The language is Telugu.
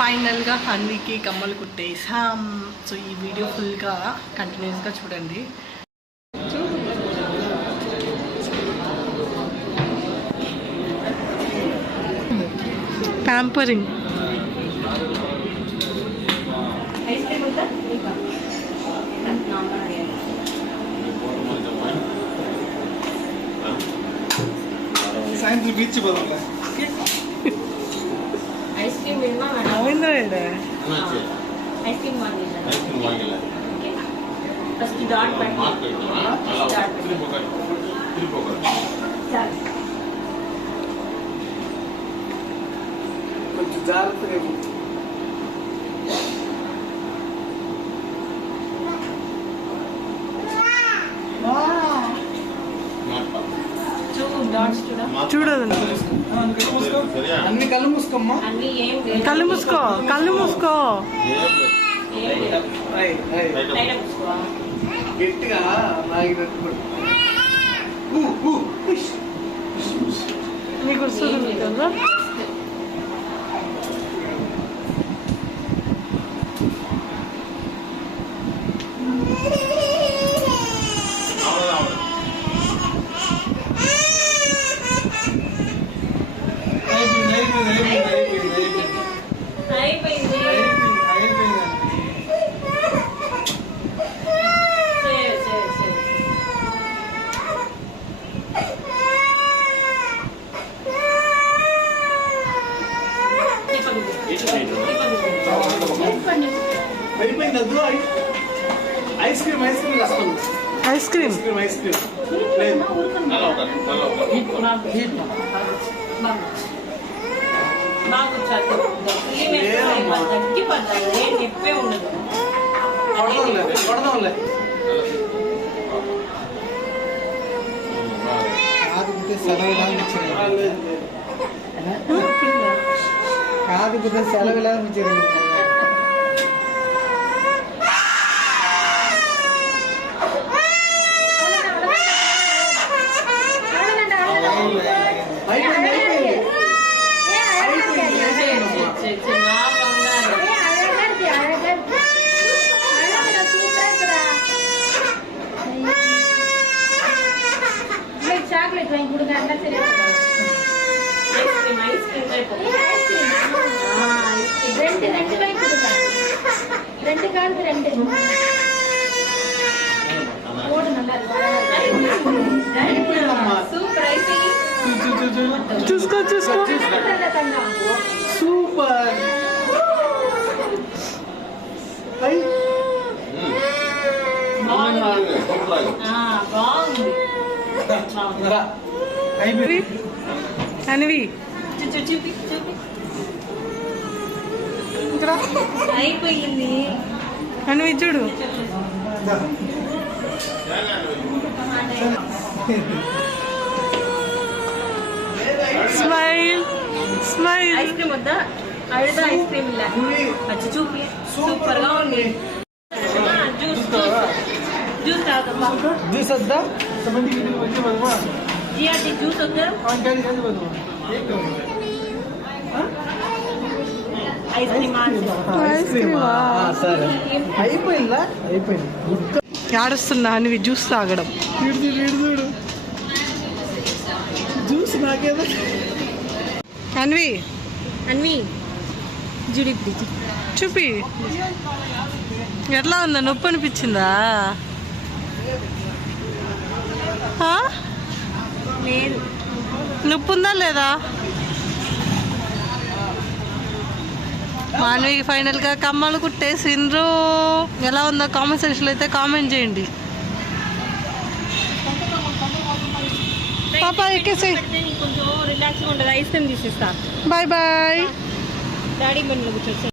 ఫైనల్గా హన్వీకి కమ్మలు కుట్టేసాం. సో ఈ వీడియో ఫుల్గా కంటిన్యూస్గా చూడండి. ప్యాంపరింగ్ సాయంత్రం బీచ్ పోదాంలే. ಐಸ್ ಕ್ರೀಮ್ ಇಲ್ಲ ಅವಿಂದ ಇದೆ ಐಸ್ ಕ್ರೀಮ್ ಆಗಿಲ್ಲ ಫಸ್ಟ್ ಡಾಟ್ ಮಾಡಿ కొంచెం జాగ్రత్తగా చూడదు. అన్ని కళ్ళు మూసుకోమ్మా. కళ్ళు మూసుకో, కళ్ళు మూసుకో. గట్టిగా లాగినట్టు నీకు వస్తుంది కదా. ఐస్ క్రీమ్ వస్తుంది. ఐస్ క్రీమ్ చెప్పే ఉండదు. కొడదాంలే. కాదు కదా సెలవులా ఉంచారు. చాక్లెట్ వాங்கி கொடுங்க அண்ணா சரியா ஐஸ் கிரீம் ரெண்டு வாங்கி கொடுங்க. ரெண்டு காலுக்கு ரெண்டு போடு. நல்லா இருக்கு. சூப்பர் ஐஸ் చూసుకో చూసుకో. సూపర్. అనివి అయిపోయింది. అనివి చూడు. Smile smile. ఐస్ క్రీమ్ వద్దా? అడిగితే ఐస్ క్రీమ్ ఇలా వచ్చి చూపి. సూపర్ గా ఉంది. జ్యూస్ జ్యూస్ తాగుతాం. జ్యూస్ వద్దా? జిఆర్టీ జ్యూస్ వద్దా? ఐస్ క్రీమ్ ఐస్ క్రీమా? సరే అయిపోయిందా? అయిపోయింది. ఆడుస్తున్నా అనివి జ్యూస్ తాగడం. చూడు జ్యూస్ నాకేదా? అన్వి అన్వి జుడి చూపి. ఎట్లా ఉందా? నొప్పి అనిపించిందా? లేదు. నొప్పి ఉందా లేదా? మానవి ఫైనల్గా కమ్మలు కుట్టేసిండ్రు. ఎలా ఉందో కామెంట్ సెక్షన్లో అయితే కామెంట్ చేయండి. పాపా ఎక్కేసి కొంచెం రిలాక్స్గా ఉంటుంది. ఐస్ క్రీమ్ తీసేస్తా. Bye bye. డాడీ బండిలో కూర్చొచ్చు.